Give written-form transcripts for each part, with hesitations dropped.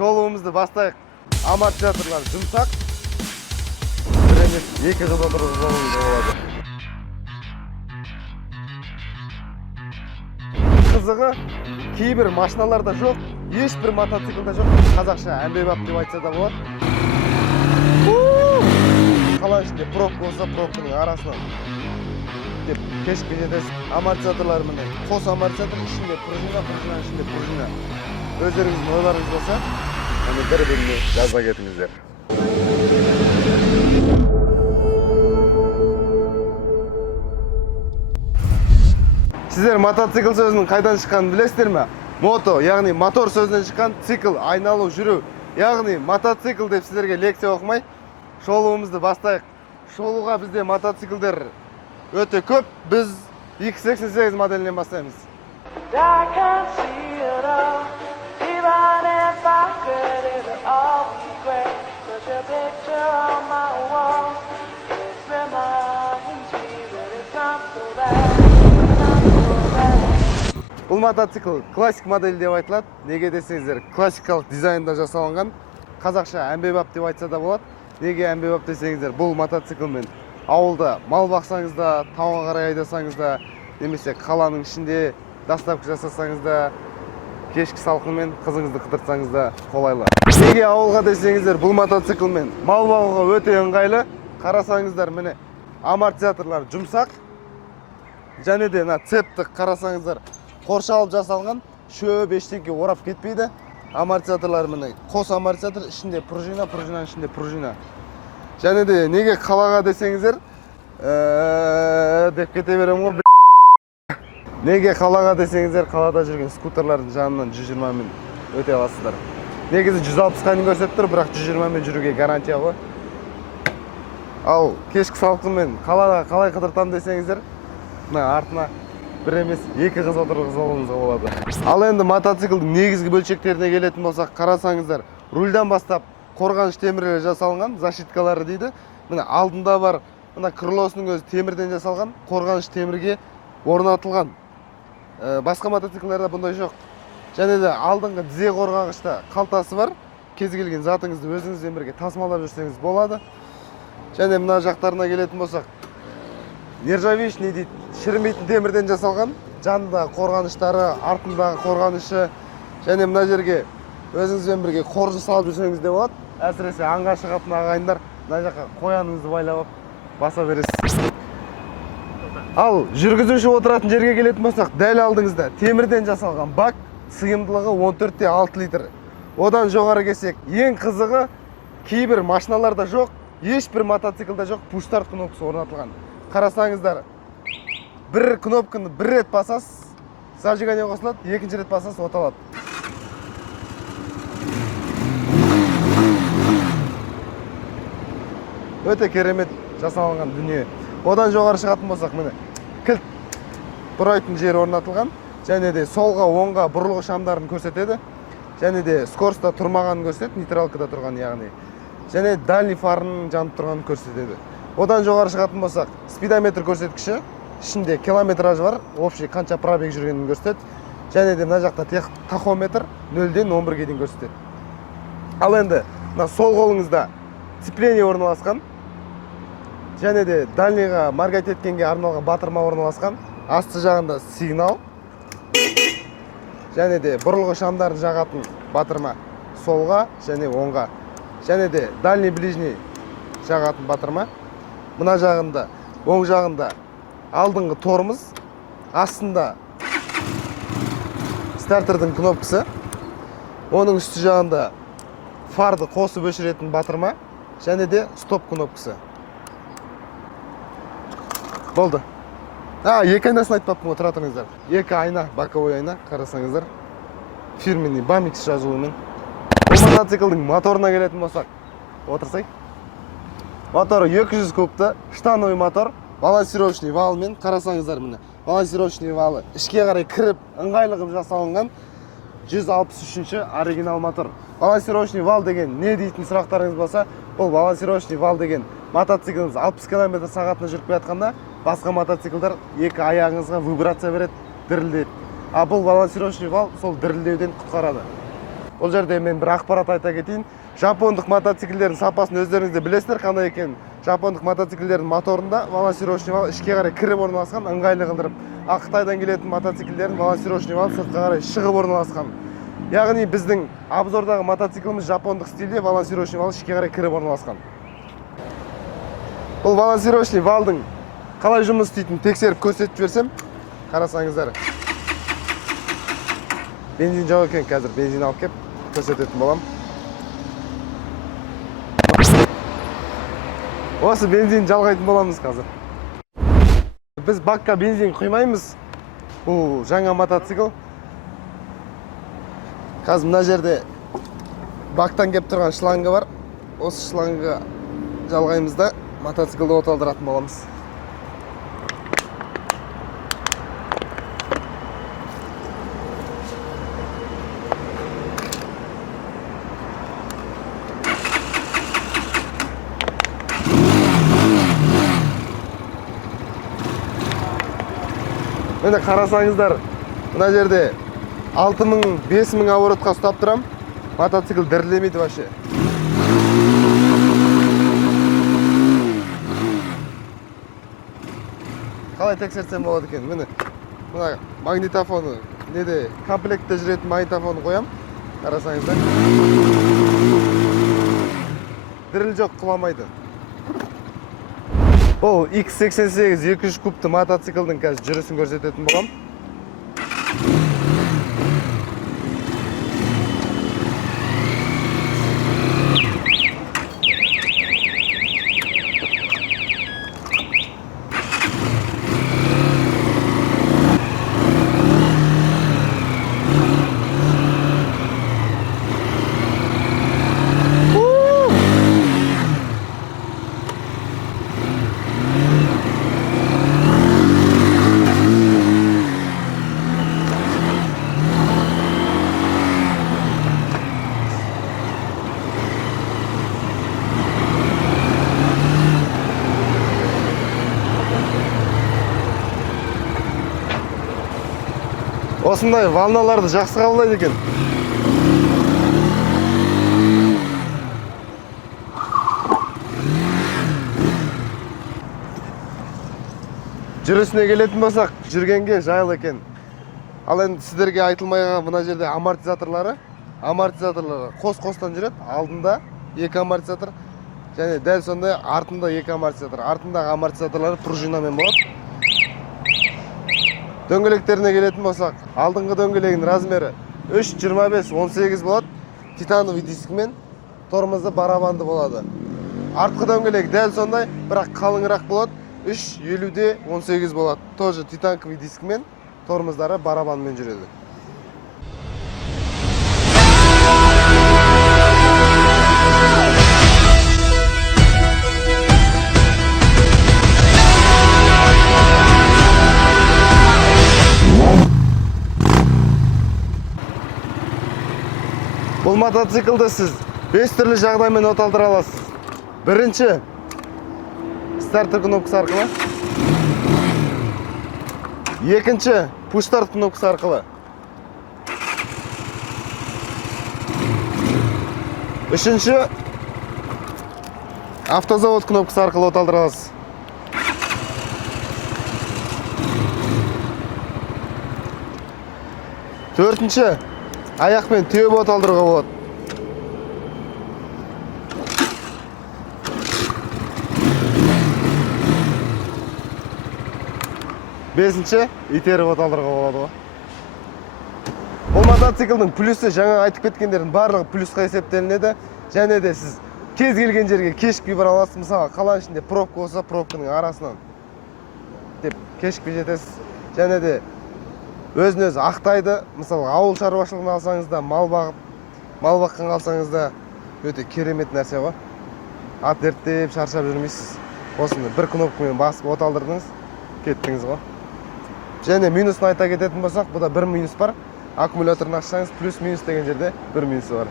Шолуымызды бастайық. Амортизаторлар жұмсақ. Бір емес, екі қыз отырғызып алуымызға болады. Қызығы, кейбір машиналарда жоқ, ешбір мотоциклда жоқ. Қазақша әмбебап деп айтса да болады. Қаланың ішінде пробка болса, пробканың арасынан деп кешке жетесіз. Амортизаторлар міне, қос амортизатор ішінде пружина, пружинаның ішінде пружина. Өздеріңіздің ойларыңыз болса, оны бір-біріне жаза кетіңіздер. Сіздер мотоцикл сөзінің қайдан шыққанын білесіздер ме? Мото, яғни мотор сөзінен шыққан, цикл, айналу, жүру. Яғни мотоцикл деп сіздерге лекция оқымай, шолуымызды бастайық. Шолуға бізде мотоциклдер өте көп. Біз X88 моделінен бастаймыз. Бұл мотоцикл классик модель деп айтылады. Неге десеңіздер, классикалық дизайнда жасалынған. Қазақша әмбебап деп айтса да болады. Неге әмбебап десеңіздер, бұл мотоциклмен ауылда мал бақсаңыз да, тауға қарай айдасаңыз да, немесе қаланың ішінде доставка жасасаңыз да, кешкі салқынмен қызыңызды қыдыртсаңыз да қолайлы. Неге ауылға десеңіздер, бұл мотоциклмен мал бағуға өте ыңғайлы. Қарасаңыздар, міне амортизаторлар жұмсақ. Және де цепті қарасаңыздар, қоршалып жасалған, шөп ештеңке орап кетпейді. Амортизаторлар міне қос амортизатор, ішінде пружина, пружинаның ішінде пружина. Және де неге қалаға десеңіздер, деп кете берем ғой. Неге қалаға десеңіздер, қалада жүрген скутерлардың жанынан 120 мен өте аласыздар. Негізі 160-қа дейін көрсетіп тұр, бірақ 120 мен жүруге гарантия ғой. Ал кешкі салқынмен қалада қалай қыдыртам десеңіздер, артына бір емес, екі қыз отырғызып алуыңызға болады. Ал енді мотоциклдің негізгі бөлшектеріне келетін болсақ, қарасаңыздар, рульдан бастап қорғаныш темірлері жасалған, защиткалары дейді. Міне алдында бар, мына крылосының өзі темірден жасалған, қорғаныш темірге орнатылған. Басқа мотоциклдерде бұндай жоқ. Және де алдыңғы тізе қорғағышта қалтасы бар. Кез келген затыңызды өзіңізбен бірге тасымалап жүрсеңіз болады. Және мына жақтарына келетін болсақ, нержавеечный дейді, шірімейтін темірден жасалған. Жанындағы қорғаныштары, артындағы қорғанышы. Және мына жерге өзіңізбен бірге қоржы салып жүрсеңіз де болады. Әсіресе аңға шығатын ағайындар мына жаққа қояныңызды байлап баса бересіз. Ал жүргізуші отыратын жерге келетін болсақ, дәл алдыңызда темірден жасалған бак, сыйымдылығы 14,6 литр. Одан жоғары келсек, ең қызығы, кейбір машиналарда жоқ, ешбір мотоциклда жоқ, пуш-старт кнопкасы орнатылған. Қарасаңыздар, бір кнопканы бір рет басасыз, зажигание қосылады, екінші рет басасыз, оталады. Өте керемет жасалынған дүние. Одан жоғары шығатын болсақ, міне кілт бұрайтын жер орнатылған. Және де солға, оңға бұрылғы шамдарын көрсетеді. Және де скоростта тұрмағанын көрсетеді, нейтралкада тұрған яғни. Және дальний фарының жанып тұрғанын көрсетеді. Одан жоғары шығатын болсақ, спидометр көрсеткіші, ішінде километражы бар, общий қанша пробег жүргенін көрсетеді. Және де мына жақта тахометр 0-ден 11-ге дейін көрсетеді. Ал енді сол қолыңызда сцепление орналасқан. Және де дальныйға маргайт еткенге арналған батырма орналасқан. Асты жағында сигнал. Және де бұрылғы шамдарын жағатын батырма солға және оңға. Және де дальний ближний жағатын батырма. Мына жағында, оң жағында алдыңғы тормоз, астында стартердің кнопкасы. Оның үсті жағында фарды қосып өшіретін батырма. Және де стоп кнопкасы. Болды. Екі айнасын айтпаппын, отыра тұрыңыздар. Екі айна, боковой айна, қарасаңыздар. Фирменный Bamix жазуымен. Бұл мотоциклдің моторына келетін болсақ, отырсай. Моторы 200 кубты, штановый мотор, балансировочный валмен. Қарасаңыздар міне. Балансировочный валы ішке қарай кіріп, ыңғайлығып жасалынған 163-ші оригинал мотор. Балансировочный вал деген не дейтін сұрақтарыңыз болса, бұл балансировочный вал деген мотоцикліңіз 60 км/сағатына жүріп жатқанда, басқа мотоциклдар екі аяғыңызға вибрация береді, дірілдейді. А бұл балансировочный вал сол дірілдеуден құтқарады. Ол жерде мен бір ақпарат айта кетейін. Жапондық мотоциклдердің сапасын өздеріңіз де білесіздер, қандай екенін. Жапондық мотоциклдердің моторында балансировочный вал ішке қарай кіріп орналасқан, ыңғайлы қылдырып. Ал Қытайдан келетін мотоциклдердің балансировочный вал сыртқа қарай шығып орналасқан. Яғни біздің обзордағы мотоцикліміз жапондық стилде, балансировочный вал ішке қарай кіріп орналасқан. Бұл балансировочный валдың қалай жұмыс істейтінін тексеріп көрсетіп жіберсем, қарасаңыздар. Бензин жоқ екен, қазір бензин алып кеп көрсететін болам. Осы бензин жалғайтын боламыз қазір. Біз бакка бензин құймаймыз. Бұл жаңа мотоцикл. Қазір мына жерде бактан кеп тұрған шланга бар. Осы шланга жалғаймыз да мотоциклді оталдыратын боламыз. Мені қарасаңыздар, мына жерде 6000-5000 оборотқа ұстап тұрам. Мотоцикл дірілемейді вообще. Қалай тексерсем болады екен? Міне мына магнитофоны, неде комплектте жүретін магнитофоны қоям. Қарасаңыздар. Діріл жоқ, құламайды. Ол X88 200 кубты мотоциклдің қазір жүрісін көрсететін болам. Осындай волналарды жақсы қабылдайды екен. Жүрісіне келетін болсақ, жүргенге жайлы екен. Ал енді сіздерге айтылмайған мына жерде амортизаторлары қос-қостан жүреді. Алдында 2 амортизатор, және дәл сондай артында 2 амортизатор. Артындағы амортизаторлары пружинамен болады. Дөңгелектеріне келетін болсақ, алдыңғы дөңгелегінің размері 3,25-18 болады. Титановый дискімен тормозы барабанды болады. Артқы дөңгелек дәл сондай, бірақ қалыңырақ болады. 3,50-18 болады. Тоже титановый дискімен тормоздары барабанмен жүреді. Бұл мотоциклді сіз 5 түрлі жағдаймен оталдыра аласыз. Бірінші, стартер кнопкасы арқылы. Екінші, пуш-старт кнопкасы арқылы. Үшінші, автозавод кнопкасы арқылы оталдыра аласыз. Төртінші, аяқпен теуіп оталдыруға болады. Бесінші, итеріп оталдыруға болады. Бұл мотоциклдің плюсы жаңа айтып кеткендердің барлығы плюсқа есептелінеді. Және де сіз кез келген жерге кешікпей бара аласыз. Мысалы, қаланың ішінде пробка болса, пробканың арасынан деп кешікпей жетесіз. Және де өзін-өзі ақтайды. Мысалы, ауыл шаруашылығын алсаңыз да, мал баққан қалсаңыз да өте керемет нәрсе ғой. Ат ерттеп, шаршап жүрмейсіз. Осыны бір кнопкамен басып оталдырдыңыз, кеттіңіз ғой. Және минусын айта кететін болсақ, бұда бір минус бар. Аккумуляторын ашсаңыз, плюс-минус деген жерде бір минусы бар.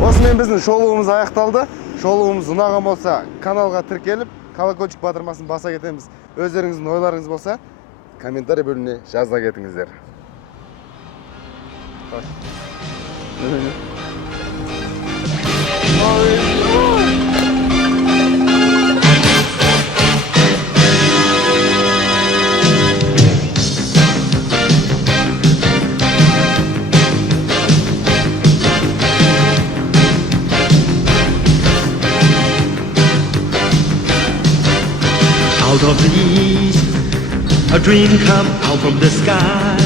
Осымен біздің шолуымыз аяқталды. Шолуымыз ұнаған болса, каналға тіркеліп, колокольчик батырмасын баса кетеміз. Өздеріңіздің ойларыңыз болса, комментарий бөліміне жаза кетіңіздер. Out of the east, a dream come out from the sky,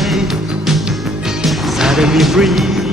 setting me free.